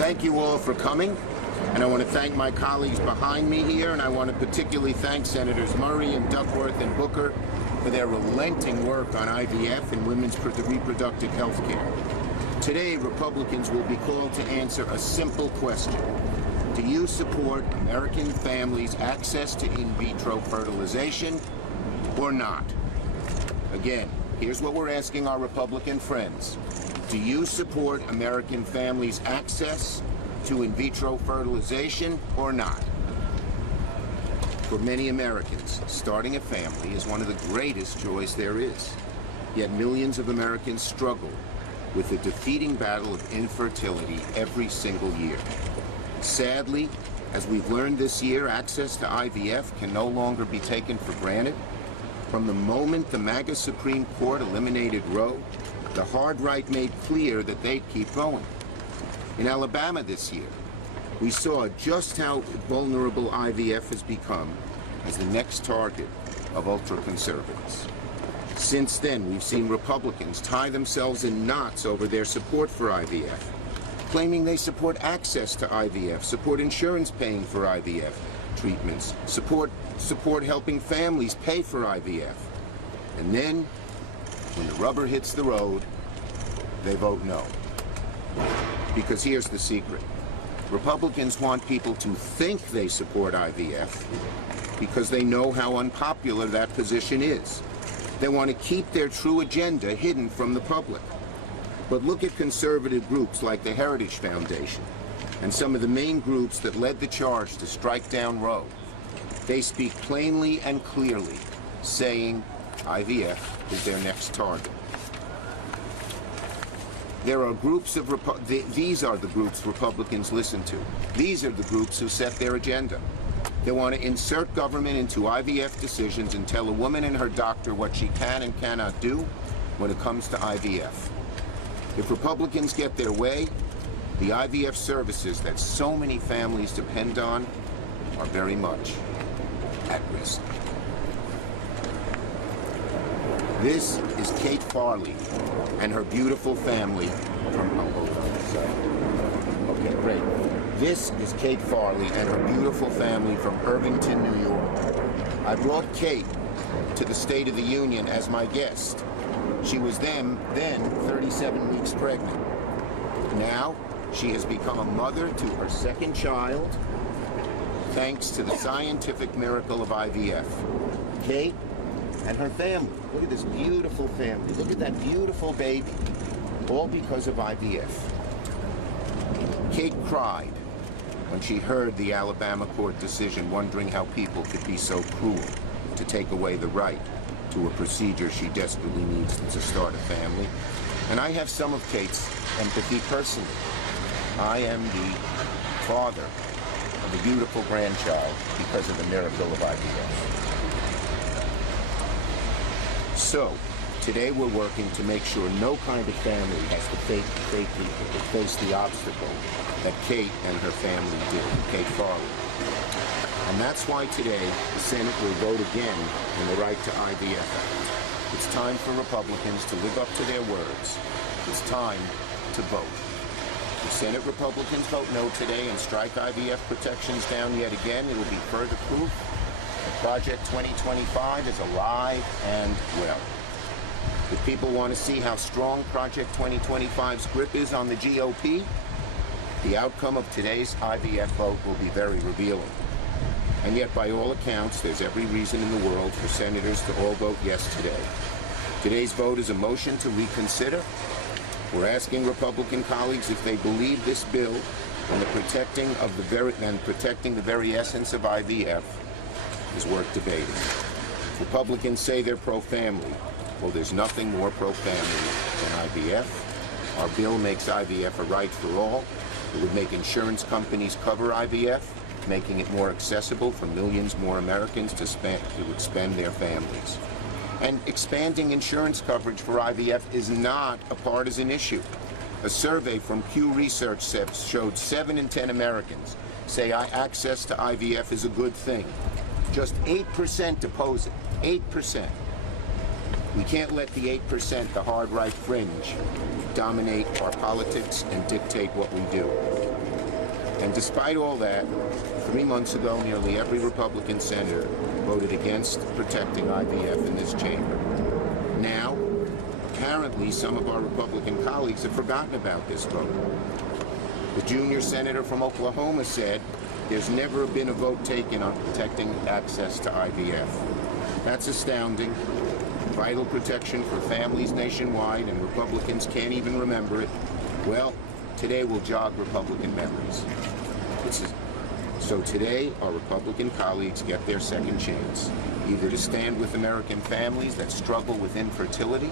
Thank you all for coming, and I want to thank my colleagues behind me here, and I want to particularly thank Senators Murray and Duckworth and Booker for their relenting work on IVF and women's reproductive health care. Today, Republicans will be called to answer a simple question. Do you support American families' access to in vitro fertilization or not? Again, here's what we're asking our Republican friends. Do you support American families' access to in vitro fertilization or not? For many Americans, starting a family is one of the greatest joys there is. Yet millions of Americans struggle with the defeating battle of infertility every single year. Sadly, as we've learned this year, access to IVF can no longer be taken for granted. From the moment the MAGA Supreme Court eliminated Roe, the hard right made clear that they'd keep going. In Alabama this year, we saw just how vulnerable IVF has become as the next target of ultra-conservatives. Since then, we've seen Republicans tie themselves in knots over their support for IVF, claiming they support access to IVF, support insurance paying for IVF treatments, support helping families pay for IVF. And then, when the rubber hits the road, they vote no. Because here's the secret. Republicans want people to think they support IVF because they know how unpopular that position is. They want to keep their true agenda hidden from the public. But look at conservative groups like the Heritage Foundation and some of the main groups that led the charge to strike down Roe. They speak plainly and clearly, saying IVF is their next target. There are groups of these are the groups Republicans listen to. These are the groups who set their agenda. They want to insert government into IVF decisions and tell a woman and her doctor what she can and cannot do when it comes to IVF. If Republicans get their way, the IVF services that so many families depend on are very much at risk. This is Kate Farley and her beautiful family from, Okay, great. This is Kate Farley and her beautiful family from Irvington, New York. I brought Kate to the State of the Union as my guest. She was then 37 weeks pregnant. Now, she has become a mother to her second child, thanks to the scientific miracle of IVF. Kate and her family. Look at this beautiful family. Look at that beautiful baby. All because of IVF. Kate cried when she heard the Alabama court decision, wondering how people could be so cruel to take away the right to a procedure she desperately needs to start a family. And I have some of Kate's empathy personally. I am the father of a beautiful grandchild because of the miracle of IVF. So, today we're working to make sure no kind of family has to face the obstacle that Kate and her family did, Kate Farley. And that's why today the Senate will vote again on the Right to IVF Act. It's time for Republicans to live up to their words. It's time to vote. If Senate Republicans vote no today and strike IVF protections down yet again, it will be further proof Project 2025 is alive and well. If people want to see how strong Project 2025's grip is on the GOP, the outcome of today's IVF vote will be very revealing. And yet, by all accounts, there's every reason in the world for senators to all vote yes today. Today's vote is a motion to reconsider. We're asking Republican colleagues if they believe this bill and protecting the very essence of IVF is worth debating. Republicans say they're pro-family. Well, there's nothing more pro-family than IVF. Our bill makes IVF a right for all. It would make insurance companies cover IVF, making it more accessible for millions more Americans to expend their families. And expanding insurance coverage for IVF is not a partisan issue. A survey from Pew Research showed 7 in 10 Americans say access to IVF is a good thing. Just 8% oppose it. 8%. We can't let the 8%, the hard right fringe, dominate our politics and dictate what we do. And despite all that, 3 months ago, nearly every Republican senator voted against protecting IVF in this chamber. Now, apparently, some of our Republican colleagues have forgotten about this vote. The junior senator from Oklahoma said there's never been a vote taken on protecting access to IVF. That's astounding. Vital protection for families nationwide, and Republicans can't even remember it. Well, today will jog Republican memories. So today, our Republican colleagues get their second chance, either to stand with American families that struggle with infertility,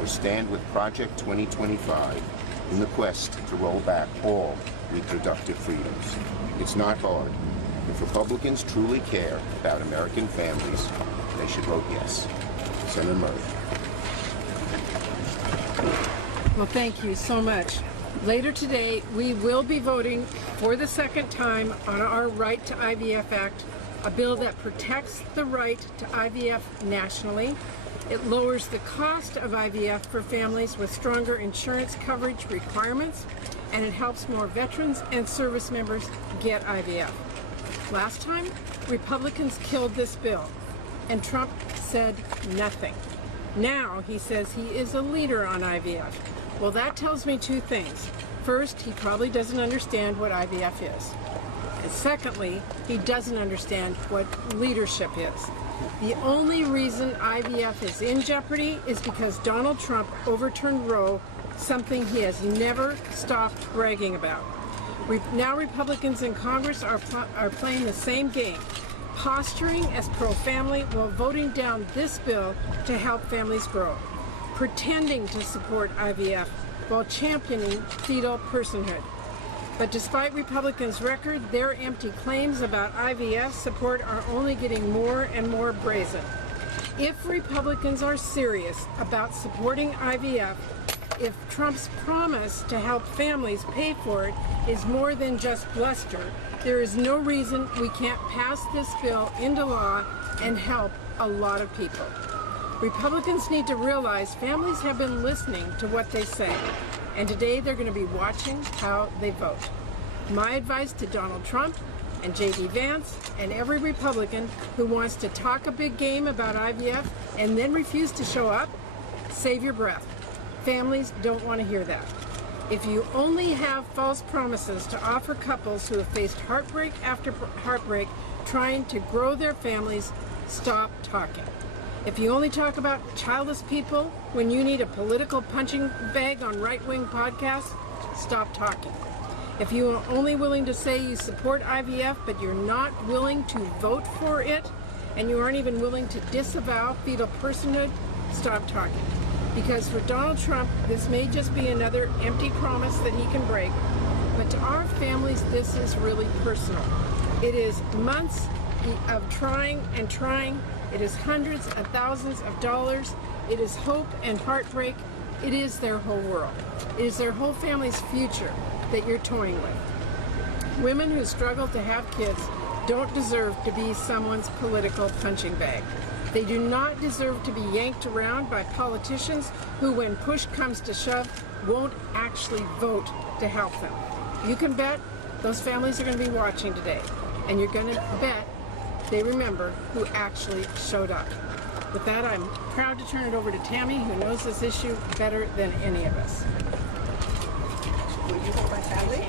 or stand with Project 2025 in the quest to roll back all reproductive freedoms. It's not hard. If Republicans truly care about American families, they should vote yes. Senator Murray. Well, thank you so much. Later today, we will be voting for the second time on our Right to IVF Act, a bill that protects the right to IVF nationally. It lowers the cost of IVF for families with stronger insurance coverage requirements, and it helps more veterans and service members get IVF. Last time, Republicans killed this bill, and Trump said nothing. Now he says he is a leader on IVF. Well, that tells me two things. First, he probably doesn't understand what IVF is. And secondly, he doesn't understand what leadership is. The only reason IVF is in jeopardy is because Donald Trump overturned Roe, something he has never stopped bragging about. Now Republicans in Congress are playing the same game, posturing as pro-family while voting down this bill to help families grow, pretending to support IVF while championing fetal personhood. But despite Republicans' record, their empty claims about IVF support are only getting more and more brazen. If Republicans are serious about supporting IVF, if Trump's promise to help families pay for it is more than just bluster, there is no reason we can't pass this bill into law and help a lot of people. Republicans need to realize families have been listening to what they say, and today they're going to be watching how they vote. My advice to Donald Trump and J.D. Vance and every Republican who wants to talk a big game about IVF and then refuse to show up, save your breath. Families don't want to hear that. If you only have false promises to offer couples who have faced heartbreak after heartbreak trying to grow their families, stop talking. If you only talk about childless people when you need a political punching bag on right-wing podcasts, stop talking. If you are only willing to say you support IVF but you're not willing to vote for it, and you aren't even willing to disavow fetal personhood, stop talking. Because for Donald Trump, this may just be another empty promise that he can break, but to our families, this is really personal. It is months of trying and trying. It is hundreds of thousands of dollars. It is hope and heartbreak. It is their whole world. It is their whole family's future that you're toying with. Women who struggle to have kids don't deserve to be someone's political punching bag. They do not deserve to be yanked around by politicians who, when push comes to shove, won't actually vote to help them. You can bet those families are going to be watching today, and you're going to bet they remember who actually showed up. With that, I'm proud to turn it over to Tammy, who knows this issue better than any of us. Will you hold my family?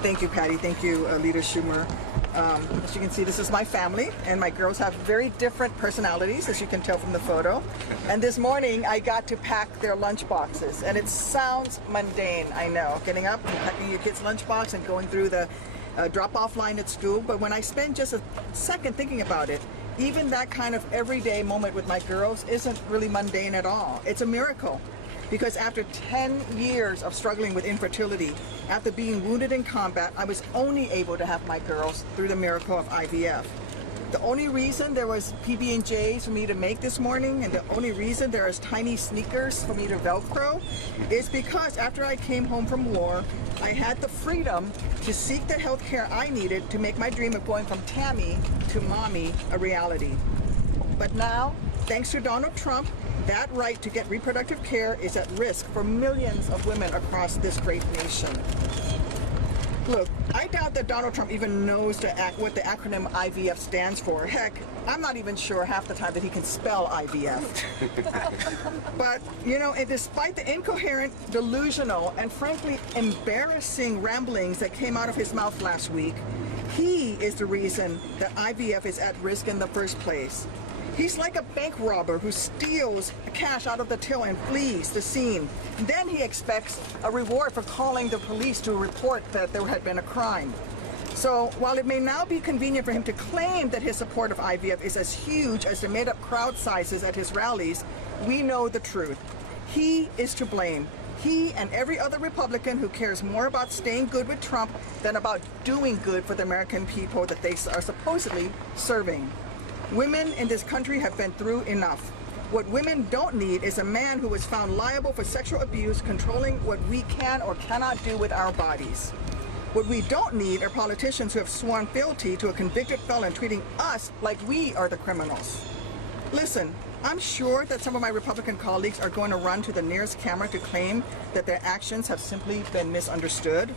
Thank you, Patty. Thank you, Leader Schumer. As you can see, this is my family, and my girls have very different personalities, as you can tell from the photo. And this morning, I got to pack their lunch boxes, and it sounds mundane, I know, getting up and packing your kid's lunchbox and going through the drop-off line at school. But when I spend just a second thinking about it, even that kind of everyday moment with my girls isn't really mundane at all. It's a miracle. Because after 10 years of struggling with infertility, after being wounded in combat, I was only able to have my girls through the miracle of IVF. The only reason there was PB&Js for me to make this morning, and the only reason there is tiny sneakers for me to Velcro, is because after I came home from war, I had the freedom to seek the health care I needed to make my dream of going from Tammy to Mommy a reality. But now, Thanks to Donald Trump, that right to get reproductive care is at risk for millions of women across this great nation. Look, I doubt that Donald Trump even knows what the acronym IVF stands for. Heck, I'm not even sure half the time that he can spell IVF. But, you know, and despite the incoherent, delusional, and frankly embarrassing ramblings that came out of his mouth last week, he is the reason that IVF is at risk in the first place. He's like a bank robber who steals cash out of the till and flees the scene. Then he expects a reward for calling the police to report that there had been a crime. So while it may now be convenient for him to claim that his support of IVF is as huge as the made-up crowd sizes at his rallies, we know the truth. He is to blame. He and every other Republican who cares more about staying good with Trump than about doing good for the American people that they are supposedly serving. Women in this country have been through enough. What women don't need is a man who was found liable for sexual abuse controlling what we can or cannot do with our bodies. What we don't need are politicians who have sworn fealty to a convicted felon treating us like we are the criminals. Listen, I'm sure that some of my Republican colleagues are going to run to the nearest camera to claim that their actions have simply been misunderstood.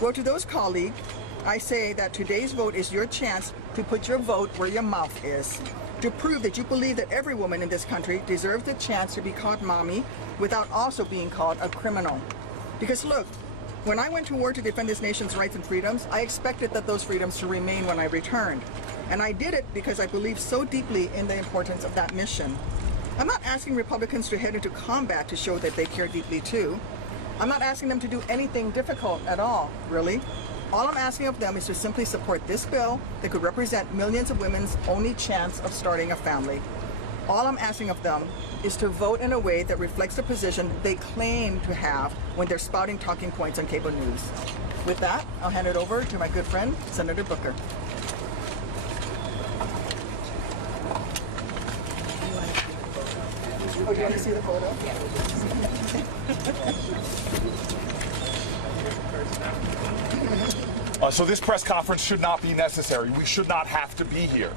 Well, to those colleagues, I say that today's vote is your chance to put your vote where your mouth is, to prove that you believe that every woman in this country deserves the chance to be called mommy without also being called a criminal. Because look, when I went to war to defend this nation's rights and freedoms, I expected that those freedoms to remain when I returned. And I did it because I believe so deeply in the importance of that mission. I'm not asking Republicans to head into combat to show that they care deeply too. I'm not asking them to do anything difficult at all, really. All I'm asking of them is to simply support this bill that could represent millions of women's only chance of starting a family. All I'm asking of them is to vote in a way that reflects the position they claim to have when they're spouting talking points on cable news. With that, I'll hand it over to my good friend, Senator Booker. Oh, do you want to see the photo? So this press conference should not be necessary. We should not have to be here.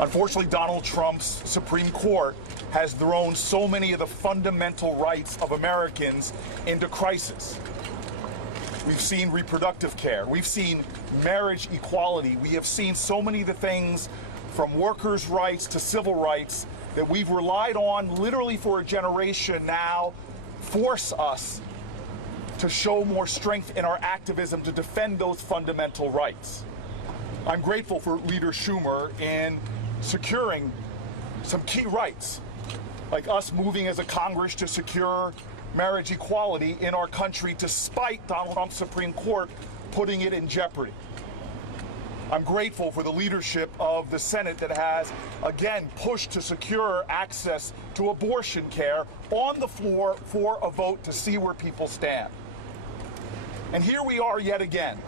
Unfortunately, Donald Trump's Supreme Court has thrown so many of the fundamental rights of Americans into crisis. We've seen reproductive care. We've seen marriage equality. We have seen so many of the things from workers' rights to civil rights that we've relied on literally for a generation now force us to show more strength in our activism to defend those fundamental rights. I'm grateful for Leader Schumer in securing some key rights, like us moving as a Congress to secure marriage equality in our country despite Donald Trump's Supreme Court putting it in jeopardy. I'm grateful for the leadership of the Senate that has, again, pushed to secure access to abortion care on the floor for a vote to see where people stand. And here we are yet again,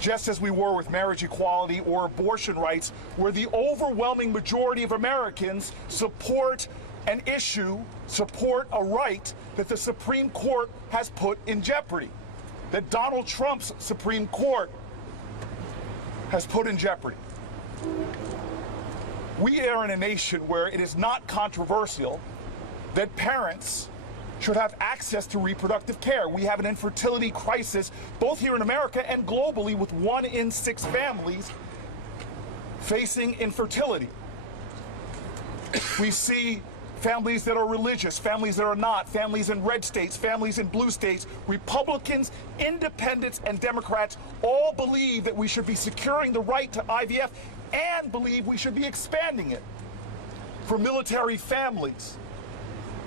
just as we were with marriage equality or abortion rights, where the overwhelming majority of Americans support an issue, support a right that the Supreme Court has put in jeopardy, that Donald Trump's Supreme Court has put in jeopardy. We are in a nation where it is not controversial that parents should have access to reproductive care. We have an infertility crisis both here in America and globally, with 1 in 6 families facing infertility. We see families that are religious, families that are not, families in red states, families in blue states, Republicans, independents, and Democrats all believe that we should be securing the right to IVF and believe we should be expanding it for military families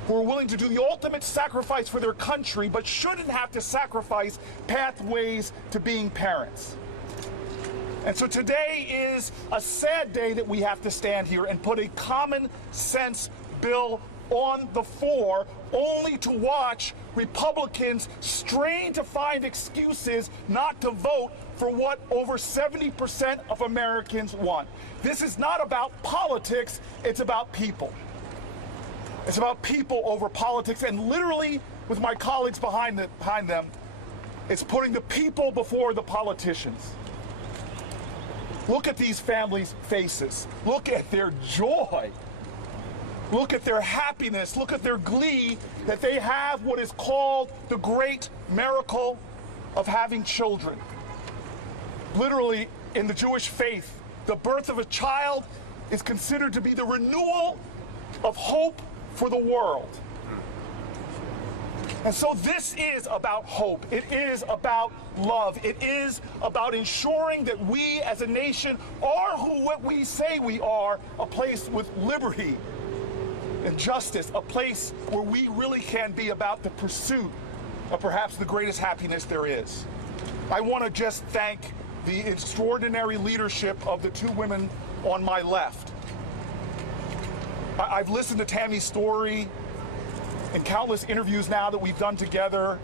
who are willing to do the ultimate sacrifice for their country but shouldn't have to sacrifice pathways to being parents. And so today is a sad day that we have to stand here and put a common sense bill on the floor only to watch Republicans strain to find excuses not to vote for what over 70% of Americans want. This is not about politics, it's about people. It's about people over politics, and literally, with my colleagues behind them, it's putting the people before the politicians. Look at these families' faces. Look at their joy. Look at their happiness, look at their glee that they have what is called the great miracle of having children. Literally, in the Jewish faith, the birth of a child is considered to be the renewal of hope for the world. And so this is about hope. It is about love. It is about ensuring that we as a nation are what we say we are, a place with liberty and justice, a place where we really can be about the pursuit of perhaps the greatest happiness there is. I want to just thank the extraordinary leadership of the two women on my left. I've listened to Tammy's story in countless interviews now that we've done together,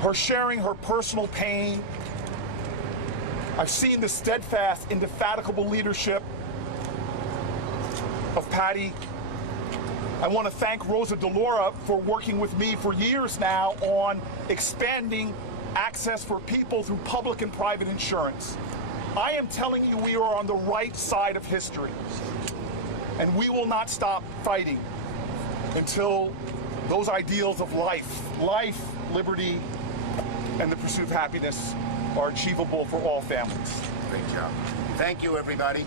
her sharing her personal pain. I've seen the steadfast, indefatigable leadership of Patty. I want to thank Rosa DeLaura for working with me for years now on expanding access for people through public and private insurance. I am telling you, we are on the right side of history, and we will not stop fighting until those ideals of life, liberty, and the pursuit of happiness are achievable for all families. Great job. Thank you, everybody.